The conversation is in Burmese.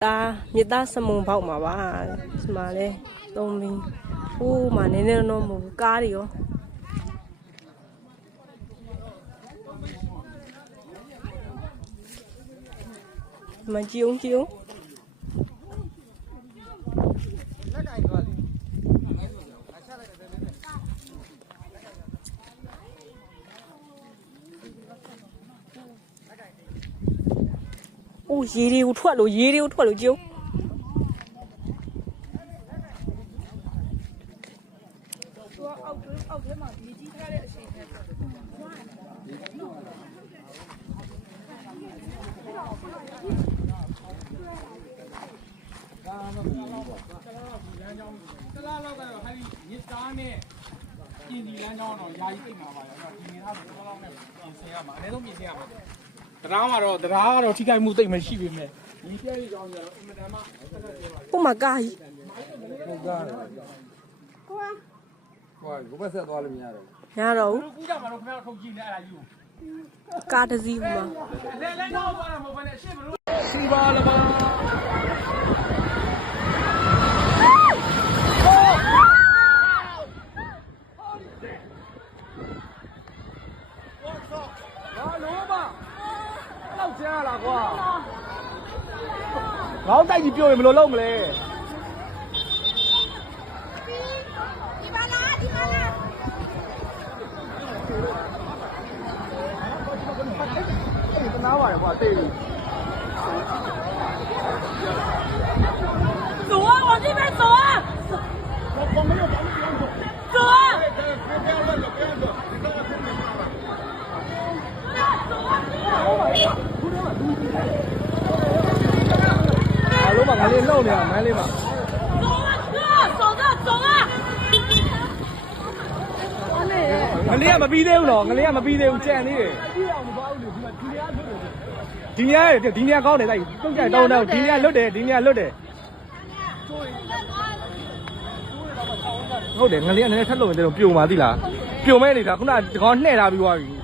မြစ်သားစမုံပေါက်မှာပါဒီမှာလဲသုံးပြီးဟိုးမှာနည်းနည်းတော့မဟုတ်ဘူးကားတွေရောမကြည့်အောင်အိုးရေတွေကိုထွက်လို့ကြည့်အောင်အောက်ထဲမှာမြေကြီးထားတဲ့အချိန်နဲ့တလားလောက်ကတော့ဟာဒီညစ်သားနဲ့ပြင်ဒီလမ်းကြောင်းတော့ယာယီပြိတ်မှာပါရောဒီနေသားဆိုတော့လောက်နဲ့ပြင်ဆင်ရမှာအနည်းဆုံးပြင်ဆင်ရမှာတရားကတော့ထိခိုက်မှုသိမ့်မရှိပေမဲ့ဒီပြည့်ကြောင်းကျတော့အင်မတန်မှဟိုမှာကားကြီးဟုတ်ကားတယ်ကိုဘက်ဆက်သွားလို့မရတော့ရတော့ဘူးကူးကြမှာတော့ခင်ဗျားတို့ထုတ်ကြည့်နေအဲ့ဒါကြီးကိုကားတစ်စီးမှာလမ်းကြောင်းသွားတာမဟုတ်ဘဲနဲ့အရှိမလို့စီပါလပါခေါင်းတိုက်ကြီးပြောရင်ဘယ်လိုလုပ်မလဲဒီပါလားနားပါရကွာတိတ်走啊往这边走啊我没有把你走啊不要乱走不要走你看看အားလုံးကငါလေးလောက်နေတာမန်းလေးပါ走啊哥走啊ငလေးကမပြီးသေးဘူးနော်ငလေးကမပြီးသေးဘူးကြံသေးတယ်ဒီနေရာကောင်းတယ်တိုက်တုံးကြတောင်းတော့ဒီနေရာလွတ်တယ်ဟုတ်တယ်ငလေးကနည်းနည်းထက်လို့ရင်တော့ပြုံပါသီလားပြုံမဲနေတာခုနကကောင်နှဲ့ထားပြီးသွားပြီ